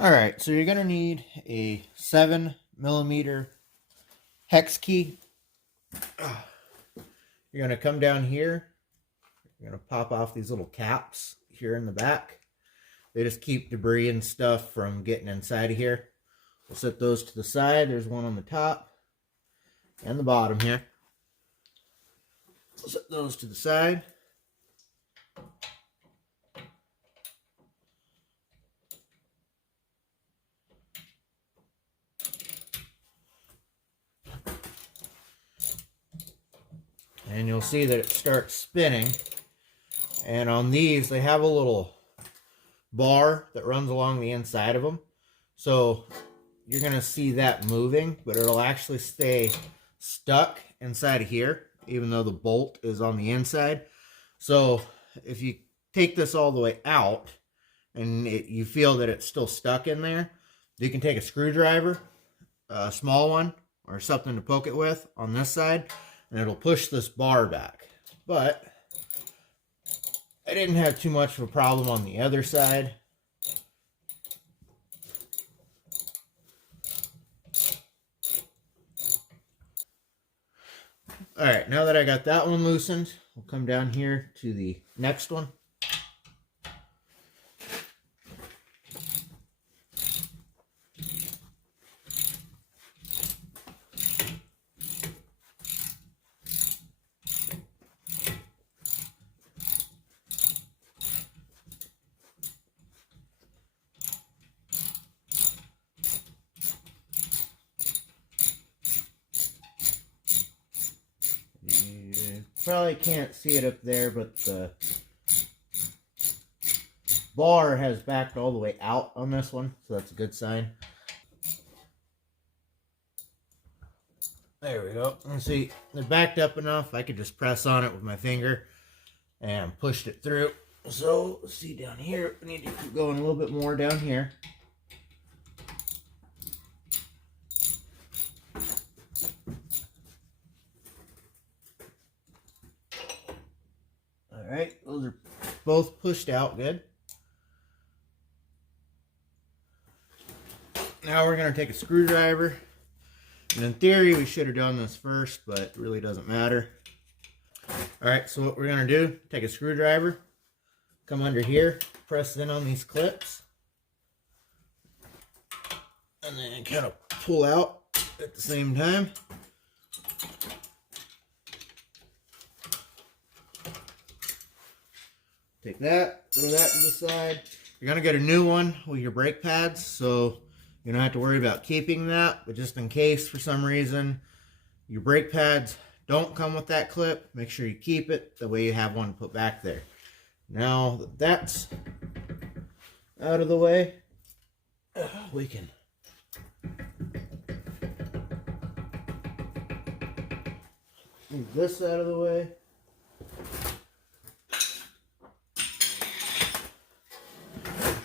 Alright, so you're going to need a 7mm hex key. You're going to come down here. You're going to pop off these little caps here in the back. They just keep debris and stuff from getting inside of here. We'll set those to the side. There's one on the top and the bottom here. We'll set those to the side. And you'll see that it starts spinning. And on these, they have a little bar that runs along the inside of them. So you're going to see that moving, but it'll actually stay stuck inside of here, even though the bolt is on the inside. So if you take this all the way out and you feel that it's still stuck in there, you can take a screwdriver, a small one, or something to poke it with on this side, and it'll push this bar back. But I didn't have too much of a problem on the other side. Alright, now that I got that one loosened, we'll come down here to the next one. Probably can't see it up there, but the bar has backed all the way out on this one, so that's a good sign. There we go. And see, they're backed up enough. I could just press on it with my finger and pushed it through. So, let's see down here. We need to keep going a little bit more down here. Alright, those are both pushed out good. Now we're going to take a screwdriver. And in theory, we should have done this first, but it really doesn't matter. Alright, so what we're going to do, take a screwdriver, come under here, press in on these clips, and then kind of pull out at the same time. Take that, throw that to the side. You're going to get a new one with your brake pads, so you don't have to worry about keeping that. But just in case, for some reason, your brake pads don't come with that clip, make sure you keep it. That way you have one to put back there. Now that that's out of the way, we can move this out of the way.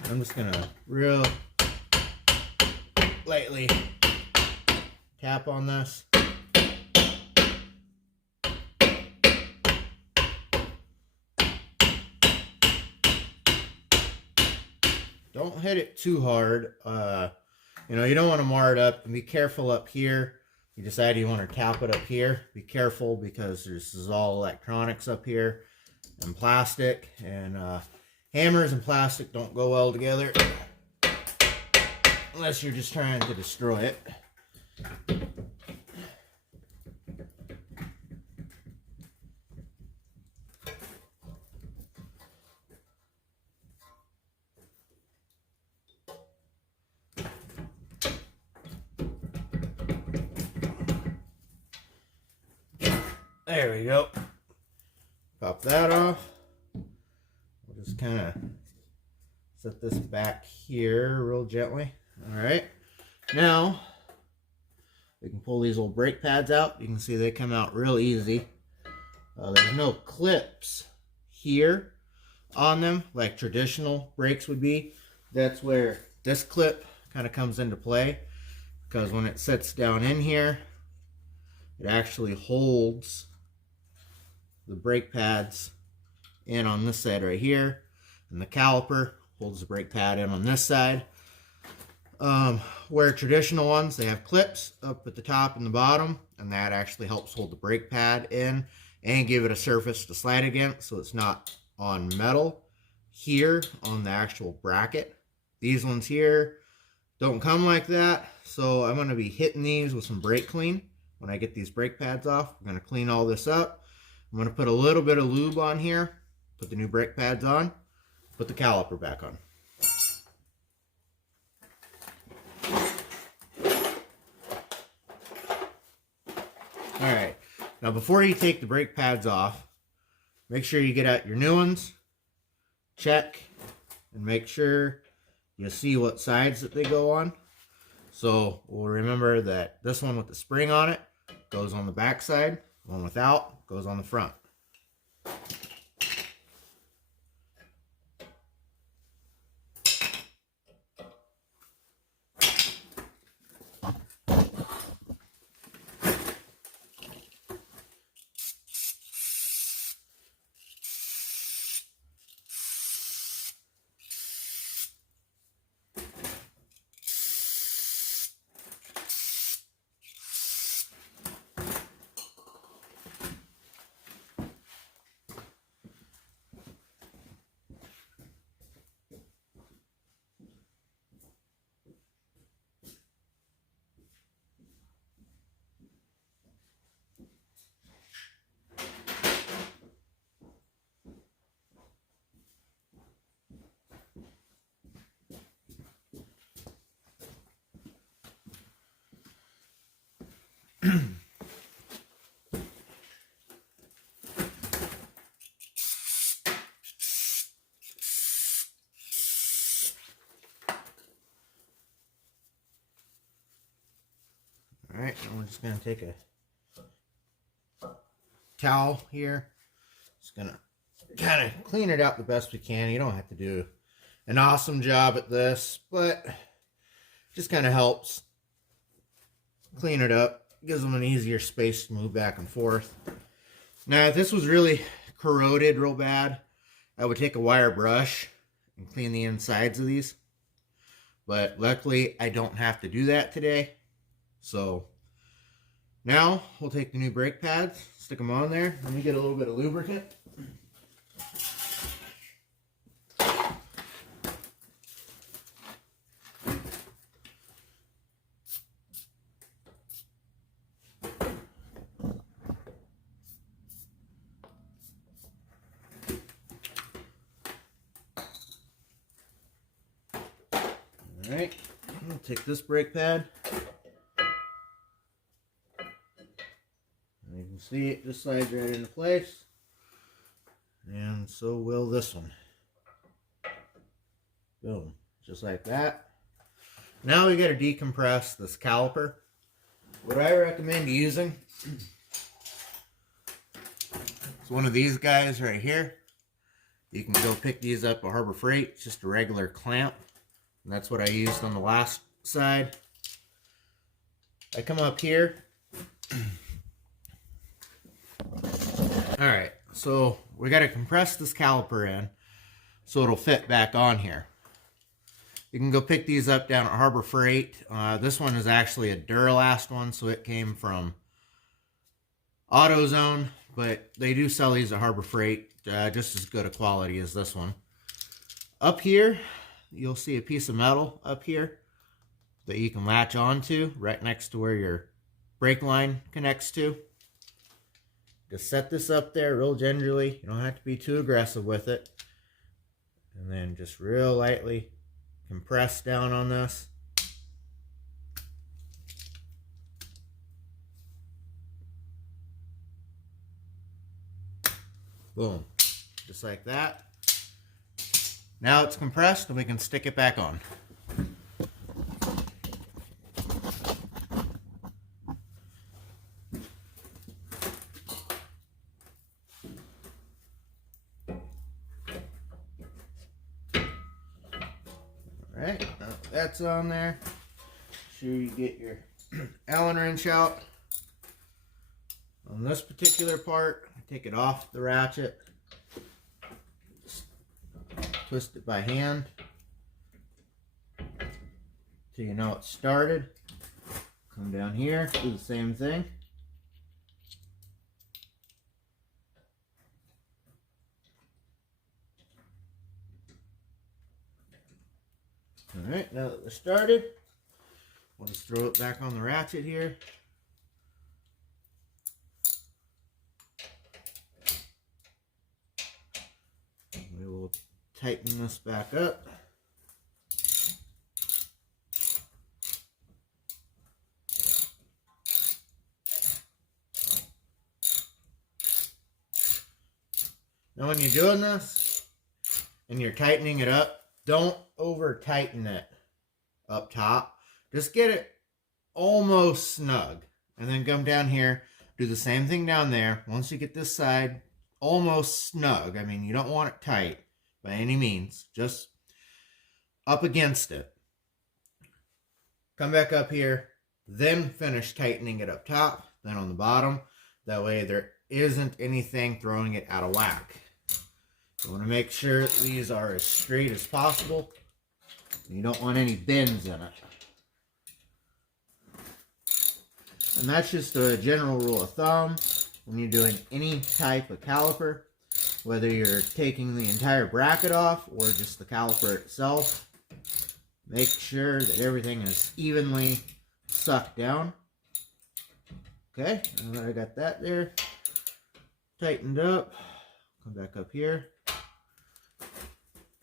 I'm just gonna real lightly tap on this. Don't hit it too hard. You know, you don't want to mar it up. And be careful up here. You decide you want to tap it up here. Be careful because this is all electronics up here and plastic, and hammers and plastic don't go well together unless you're just trying to destroy it. There we go. Pop that off. We'll just kind of set this back here real gently. Alright. Now, we can pull these little brake pads out. You can see they come out real easy. There's no clips here on them like traditional brakes would be. That's where this clip kind of comes into play, because when it sits down in here, it actually holds the brake pads in on this side right here, and the caliper holds the brake pad in on this side. Where traditional ones, they have clips up at the top and the bottom, and that actually helps hold the brake pad in and give it a surface to slide against so it's not on metal here on the actual bracket. These ones here don't come like that, so I'm going to be hitting these with some brake clean when I get these brake pads off. I'm going to clean all this up. I'm going to put a little bit of lube on here, put the new brake pads on, put the caliper back on. Alright, now before you take the brake pads off, make sure you get out your new ones, check, and make sure you see what sides that they go on. So we'll remember that this one with the spring on it goes on the back side, one without goes on the front. Alright, now we're just going to take a towel here. Just going to kind of clean it out the best we can. You don't have to do an awesome job at this, but just kind of helps clean it up. Gives them an easier space to move back and forth. Now, if this was really corroded real bad, I would take a wire brush and clean the insides of these. But luckily, I don't have to do that today. So now we'll take the new brake pads, stick them on there. Let me get a little bit of lubricant. Alright, I'll take this brake pad. You can see it just slides right into place. And so will this one. Boom. Just like that. Now we got to decompress this caliper. What I recommend using is one of these guys right here. You can go pick these up at Harbor Freight. It's just a regular clamp. And that's what I used on the last side. I come up here. Alright, so we got to compress this caliper in so it'll fit back on here. You can go pick these up down at Harbor Freight. This one is actually a Duralast one, so it came from AutoZone, but they do sell these at Harbor Freight, just as good a quality as this one. Up here, you'll see a piece of metal up here that you can latch onto right next to where your brake line connects to. Just set this up there real gingerly. You don't have to be too aggressive with it. And then just real lightly compress down on this. Boom. Just like that. Now it's compressed and we can stick it back on. Alright, that's on there. Make sure you get your Allen wrench out. On this particular part, take it off the ratchet. Just twist it by hand. till you know it's started. Come down here, do the same thing. Alright, now that we're started, we'll just throw it back on the ratchet here. We will tighten this back up. Now when you're doing this and you're tightening it up, don't over tighten it up top. Just get it almost snug. And then come down here, do the same thing down there. Once you get this side almost snug, I mean, you don't want it tight by any means, just up against it. Come back up here, then finish tightening it up top, then on the bottom. That way there isn't anything throwing it out of whack. You want to make sure these are as straight as possible. You don't want any bends in it. And that's just a general rule of thumb when you're doing any type of caliper, whether you're taking the entire bracket off or just the caliper itself. Make sure that everything is evenly sucked down. Okay, now that I got that there tightened up, come back up here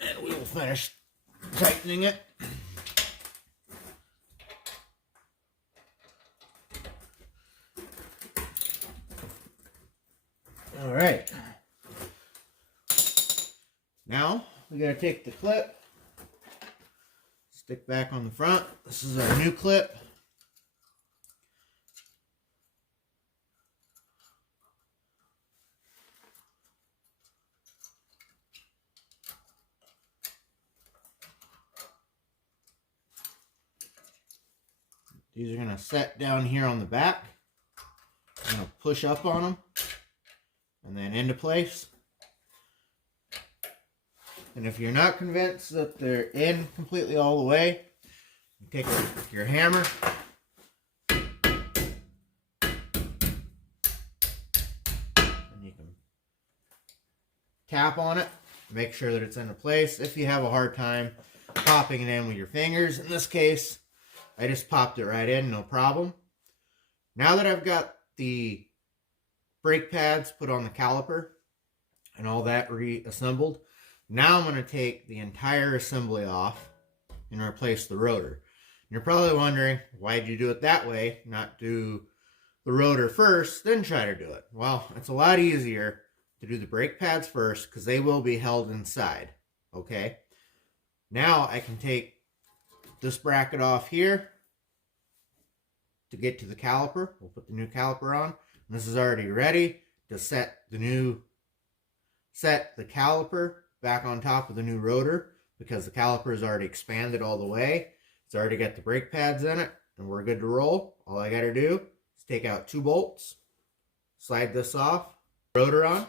and we will finish tightening it. All right, now we gotta take the clip, stick back on the front. This is our new clip. These are going to set down here on the back. I'm going to push up on them and then into place. And if you're not convinced that they're in completely all the way, you take your hammer and you can tap on it, make sure that it's into place. If you have a hard time popping it in with your fingers, in this case, I just popped it right in, no problem. Now that I've got the brake pads put on the caliper and all that reassembled, now I'm going to take the entire assembly off and replace the rotor. And you're probably wondering, why did you do it that way, not do the rotor first, then try to do it? Well, it's a lot easier to do the brake pads first because they will be held inside, okay? Now I can take this bracket off here to get to the caliper. We'll put the new caliper on. And this is already ready to set the caliper back on top of the new rotor because the caliper is already expanded all the way. It's already got the brake pads in it and we're good to roll. All I got to do is take out 2 bolts, slide this off, rotor on,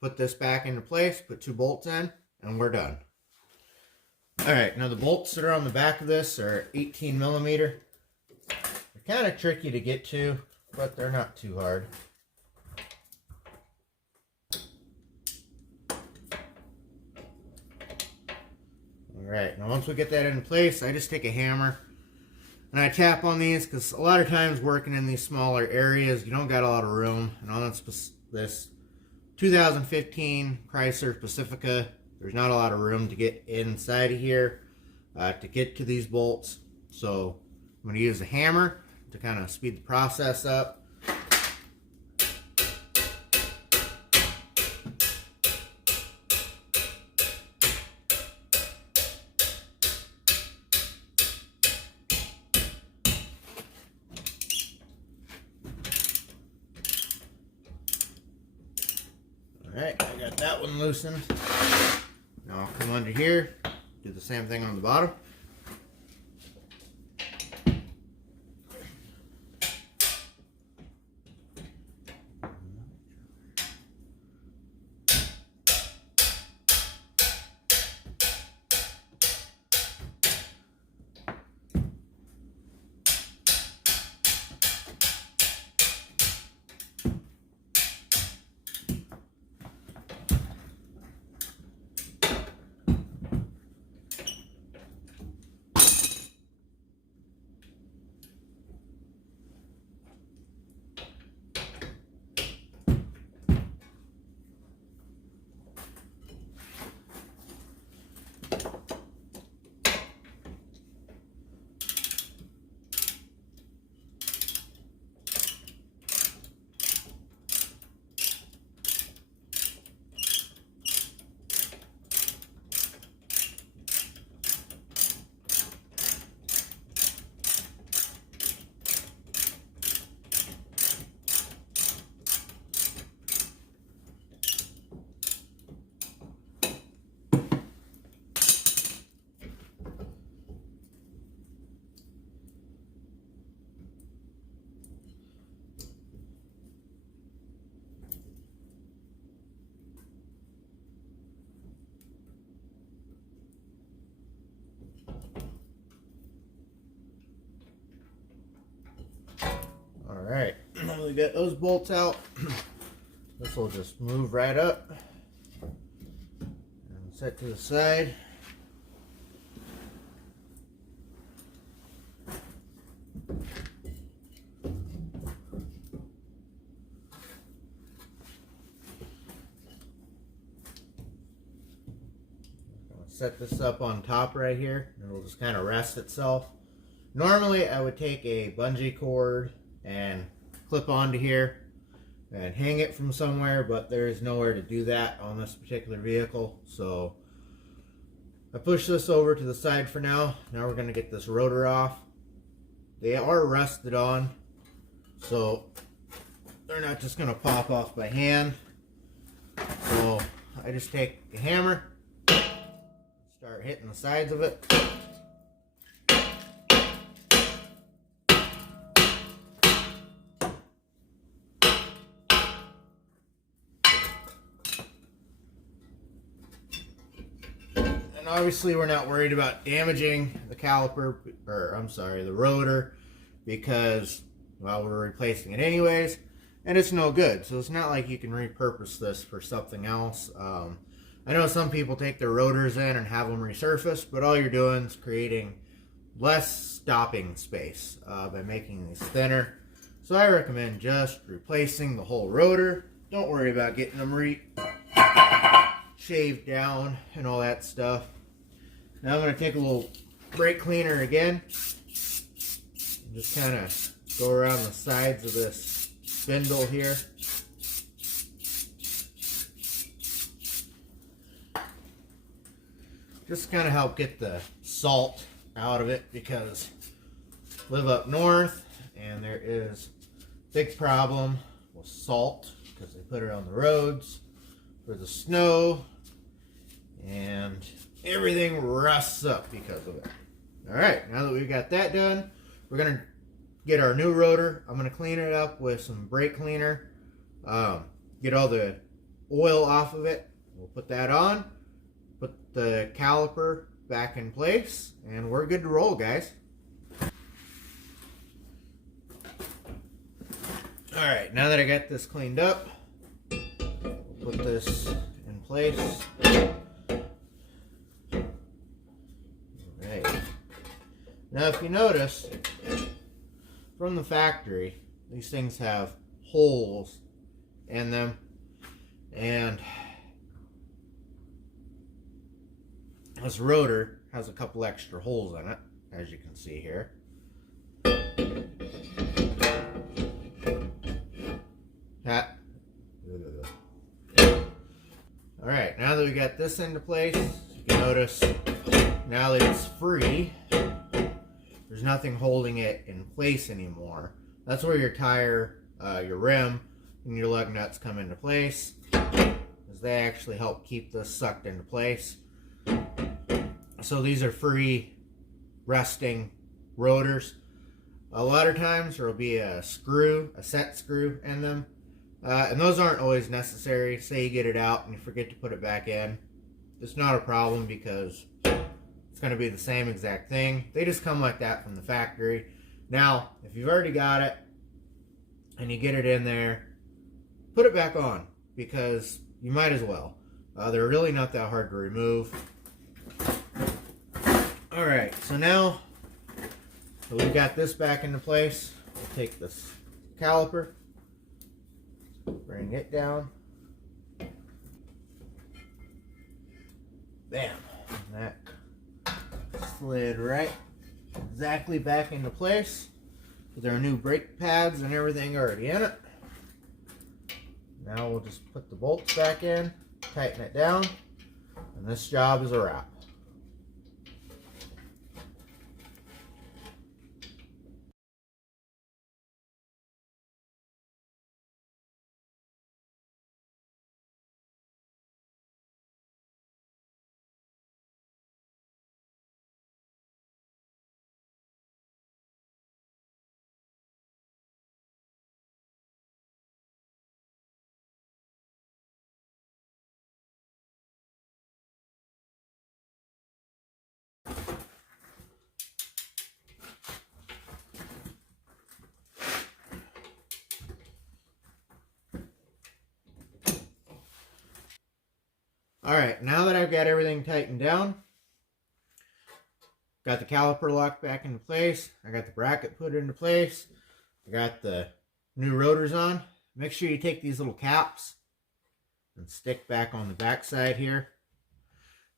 put this back into place, put 2 bolts in, and we're done. Alright, now the bolts that are on the back of this are 18 millimeter. They're kind of tricky to get to, but they're not too hard. Alright, now once we get that into place, I just take a hammer and I tap on these because a lot of times working in these smaller areas, you don't got a lot of room. And on this 2015 Chrysler Pacifica, there's not a lot of room to get inside of here to get to these bolts. So I'm going to use a hammer to kind of speed the process up. Alright, I got that one loosened. Now I'll come under here, do the same thing on the bottom. we get those bolts out, this will just move right up and set to the side. Set this up on top right here, and it'll just kind of rest itself. Normally I would take a bungee cord and clip onto here and hang it from somewhere, but there is nowhere to do that on this particular vehicle, so I push this over to the side for now. Now we're going to get this rotor off. They are rusted on, so they're not just going to pop off by hand. So I just take a hammer, start hitting the sides of it. And obviously we're not worried about damaging the caliper, or I'm sorry, the rotor, because, well, we're replacing it anyways, and it's no good. So it's not like you can repurpose this for something else. I know some people take their rotors in and have them resurfaced, but all you're doing is creating less stopping space by making these thinner. So I recommend just replacing the whole rotor. Don't worry about getting them shaved down and all that stuff. Now I'm going to take a little brake cleaner again. Just kind of go around the sides of this spindle here. Just kind of help get the salt out of it, because I live up north and there is a big problem with salt because they put it on the roads for the snow, and everything rusts up because of it. Alright, now that we've got that done, we're going to get our new rotor. I'm going to clean it up with some brake cleaner, get all the oil off of it. We'll put that on, put the caliper back in place, and we're good to roll, guys. Alright, now that I got this cleaned up, we'll put this in place. Alright. Now if you notice, from the factory, these things have holes in them, and this rotor has a couple extra holes in it, as you can see here. Alright, now that we got this into place, you can notice now that it's free, there's nothing holding it in place anymore. That's where your tire, your rim, and your lug nuts come into place, as they actually help keep this sucked into place. So these are free resting rotors. A lot of times there will be a screw, a set screw in them, and those aren't always necessary. Say you get it out and you forget to put it back in. It's not a problem because it's going to be the same exact thing. They just come like that from the factory. Now, if you've already got it and you get it in there, put it back on, because you might as well. They're really not that hard to remove. Alright, so now that we've got this back into place, we'll take this caliper, bring it down. Bam! And that slid right exactly back into place with our new brake pads and everything already in it. Now we'll just put the bolts back in, tighten it down, and this job is a wrap. Alright, now that I've got everything tightened down, got the caliper locked back into place, I got the bracket put into place, I got the new rotors on. Make sure you take these little caps and stick back on the back side here.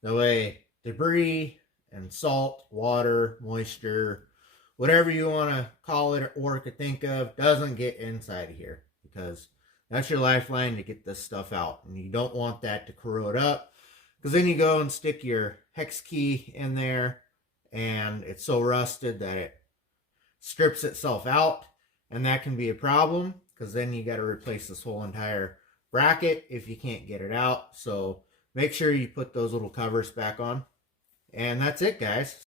That way debris and salt, water, moisture, whatever you want to call it or could think of, doesn't get inside of here, because that's your lifeline to get this stuff out, and you don't want that to corrode up, because then you go and stick your hex key in there and it's so rusted that it strips itself out, and that can be a problem, because then you got to replace this whole entire bracket if you can't get it out. So make sure you put those little covers back on. And that's it, guys.